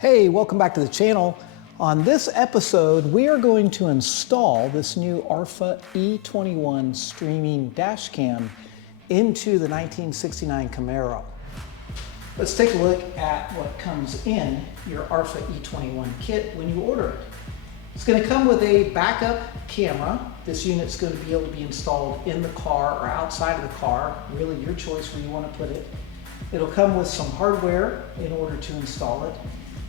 Hey, welcome back to the channel. On this episode, we are going to install this new Arpha E21 streaming dash cam into the 1969 Camaro. Let's take a look at what comes in your Arpha E21 kit when you order it. It's going to come with a backup camera. This unit's going to be able to be installed in the car or outside of the car, really your choice where you want to put it. It'll come with some hardware in order to install it.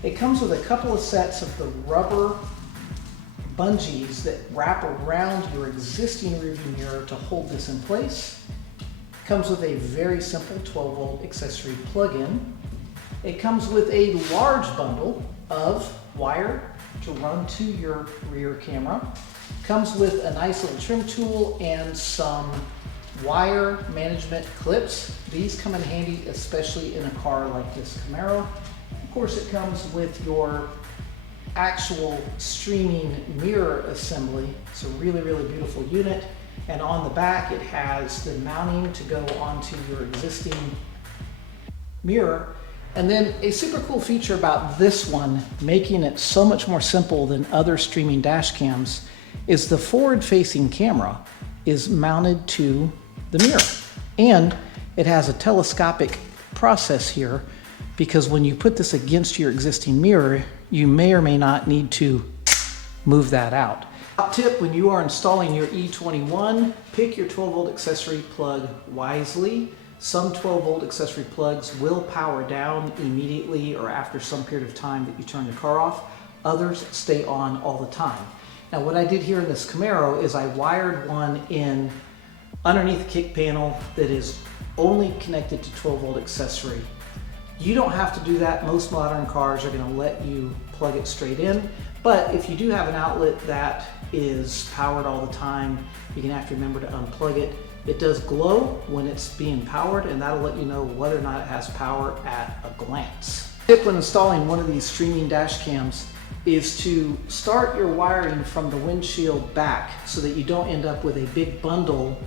It comes with a couple of sets of the rubber bungees that wrap around your existing rearview mirror to hold this in place. It comes with a very simple 12-volt accessory plug-in. It comes with a large bundle of wire to run to your rear camera. It comes with a nice little trim tool and some wire management clips. These come in handy, especially in a car like this Camaro. Of course, it comes with your actual streaming mirror assembly. It's a really, really beautiful unit. And on the back, it has the mounting to go onto your existing mirror. And then a super cool feature about this one, making it so much more simple than other streaming dash cams, is the forward-facing camera is mounted to the mirror. And it has a telescopic process here, because when you put this against your existing mirror, you may or may not need to move that out. Top tip when you are installing your E21, pick your 12-volt accessory plug wisely. Some 12-volt accessory plugs will power down immediately or after some period of time that you turn the car off. Others stay on all the time. Now what I did here in this Camaro is I wired one in underneath the kick panel that is only connected to 12-volt accessory. You don't have to do that. Most modern cars are going to let you plug it straight in. But if you do have an outlet that is powered all the time, you're going to have to remember to unplug it. It does glow when it's being powered, and that'll let you know whether or not it has power at a glance. Tip when installing one of these streaming dash cams is to start your wiring from the windshield back so that you don't end up with a big bundle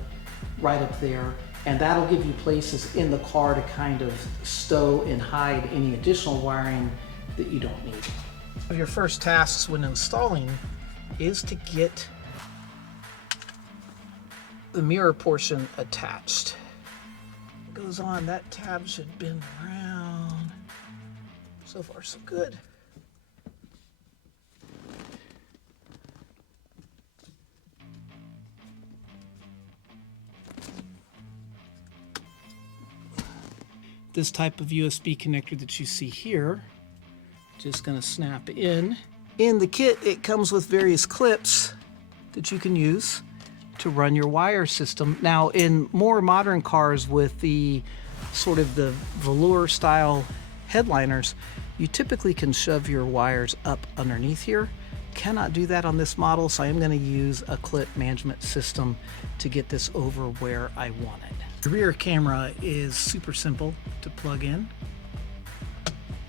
right up there. And that'll give you places in the car to kind of stow and hide any additional wiring that you don't need. One of your first tasks when installing is to get the mirror portion attached. It goes on, that tab should bend around. So far so good. This type of USB connector that you see here, just going to snap in. In the kit, it comes with various clips that you can use to run your wire system. Now, in more modern cars with the sort of the velour style headliners, you typically can shove your wires up underneath here. Cannot do that on this model, so I am going to use a clip management system to get this over where I want it. The rear camera is super simple to plug in,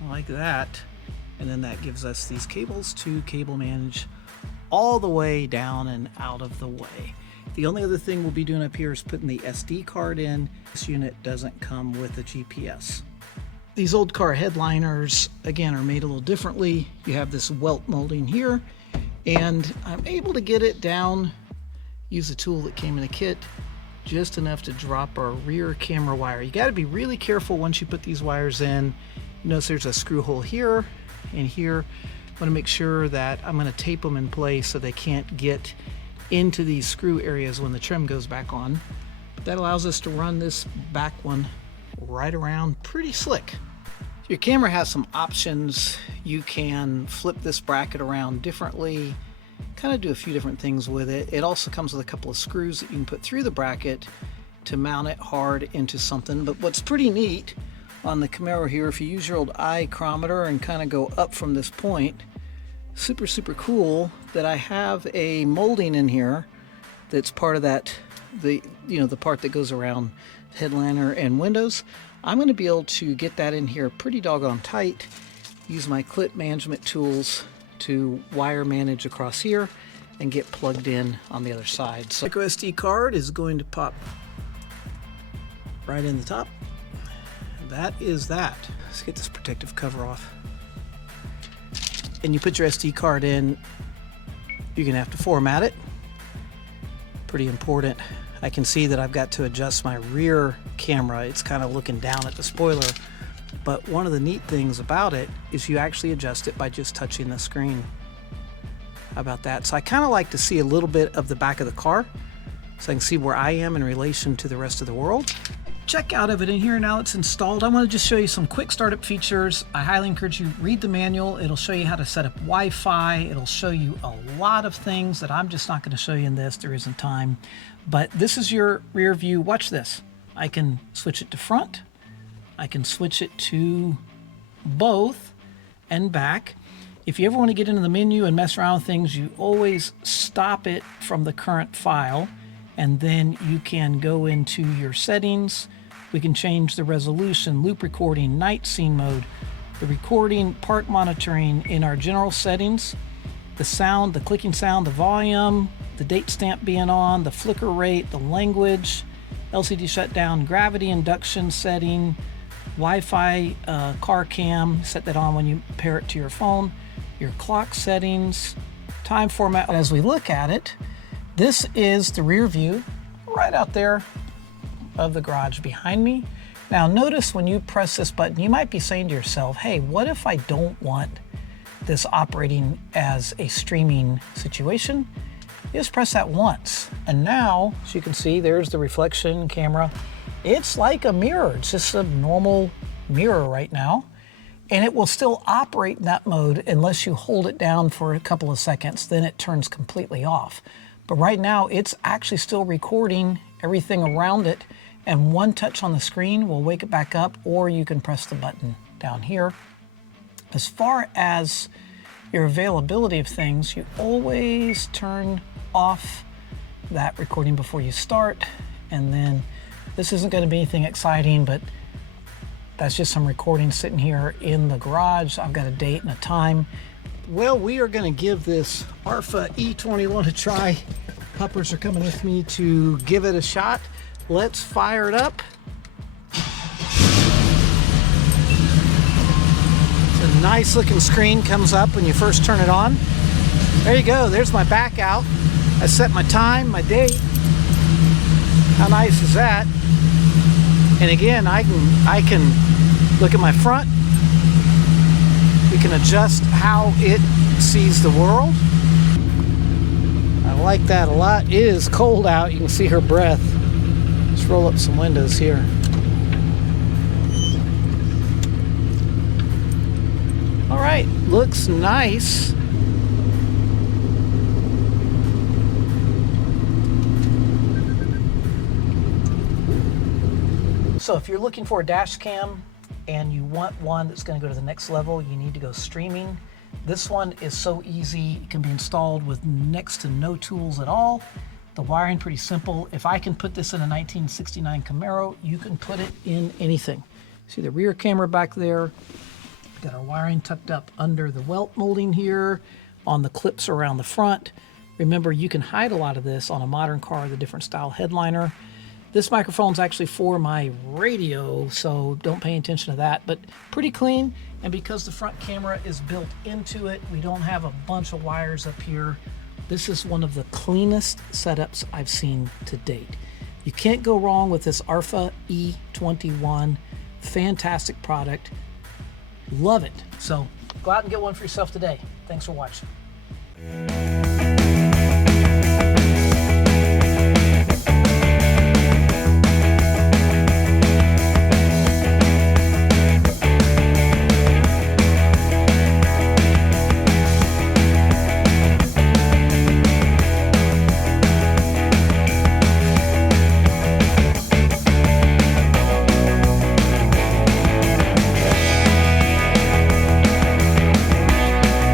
like that, and then that gives us these cables to cable manage all the way down and out of the way. The only other thing we'll be doing up here is putting the SD card in. This unit doesn't come with a GPS. These old car headliners, again, are made a little differently. You have this welt molding here, and I'm able to get it down, use the tool that came in the kit, just enough to drop our rear camera wire. You got to be really careful once you put these wires in. You notice there's a screw hole here and here. I want to make sure that I'm going to tape them in place so they can't get into these screw areas when the trim goes back on. But that allows us to run this back one right around pretty slick. Your camera has some options. You can flip this bracket around differently, kind of do a few different things with it. It also comes with a couple of screws that you can put through the bracket to mount it hard into something. But what's pretty neat on the Camaro here, if you use your old eye chronometer and kind of go up from this point, super cool that I have a molding in here that's part of that, the part that goes around headliner and windows. I'm going to be able to get that in here pretty doggone tight, use my clip management tools to wire manage across here and get plugged in on the other side. So micro SD card is going to pop right in the top. That is that. Let's get this protective cover off. and you put your SD card in, you're gonna have to format it. Pretty important. I can see that I've got to adjust my rear camera. It's kind of looking down at the spoiler. But one of the neat things about it is you actually adjust it by just touching the screen. How about that? So I kind of like to see a little bit of the back of the car so I can see where I am in relation to the rest of the world. Check out of it in here now it's installed. I want to just show you some quick startup features. I highly encourage you read the manual. It'll show you how to set up Wi-Fi. It'll show you a lot of things that I'm just not going to show you in this. There isn't time. But this is your rear view. Watch this. I can switch it to front. I can switch it to both and back. If you ever want to get into the menu and mess around with things, you always stop it from the current file, and then you can go into your settings. We can change the resolution, loop recording, night scene mode, the recording, park monitoring in our general settings, the sound, the clicking sound, the volume, the date stamp being on, the flicker rate, the language, LCD shutdown, gravity induction setting, Wi-Fi car cam, set that on when you pair it to your phone, your clock settings, time format. As we look at it, this is the rear view right out there of the garage behind me. Now notice when you press this button, you might be saying to yourself, hey, what if I don't want this operating as a streaming situation? You just press that once. And now, as you can see, there's the reflection camera. It's like a mirror. It's just a normal mirror right now. And it will still operate in that mode unless you hold it down for a couple of seconds, then it turns completely off. But right now, it's actually still recording everything around it, and one touch on the screen will wake it back up, or you can press the button down here. As far as your availability of things, you always turn off that recording before you start, and then this isn't going to be anything exciting, but that's just some recording sitting here in the garage. I've got a date and a time. Well, we are going to give this Arpha E21 a try. Puppers are coming with me to give it a shot. Let's fire it up. It's a nice looking screen comes up when you first turn it on. There you go. There's my back out. I set my time, my date. How nice is that? And again, I can look at my front. We can adjust how it sees the world. I like that a lot. It is cold out. You can see her breath. Let's roll up some windows here. All right, looks nice. So if you're looking for a dash cam and you want one that's going to go to the next level, you need to go streaming. This one is so easy. It can be installed with next to no tools at all. The wiring pretty simple. If I can put this in a 1969 Camaro, you can put it in anything. See the rear camera back there. Got our wiring tucked up under the welt molding here on the clips around the front. Remember, you can hide a lot of this on a modern car with a different style headliner. This microphone's actually for my radio, so don't pay attention to that, but pretty clean. And because the front camera is built into it, we don't have a bunch of wires up here. This is one of the cleanest setups I've seen to date. You can't go wrong with this Arpha E21. Fantastic product. Love it. So go out and get one for yourself today. Thanks for watching.